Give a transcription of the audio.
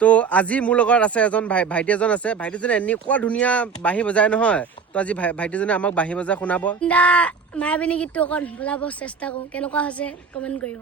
তো আজি মোৰ লগত আছে এজন ভাইটি এজন আছে ভাইটিজনে এনেকুৱা ধুনীয়া বাঁহী বজায় নহয় তো আজি ভাইটিজনে আমাক বাঁহী বজাই শুনাব মায়াবিনী গীতটো অকণ বজাব চেষ্টা কৰোঁ কেনেকুৱা হৈছে কমেণ্ট কৰিব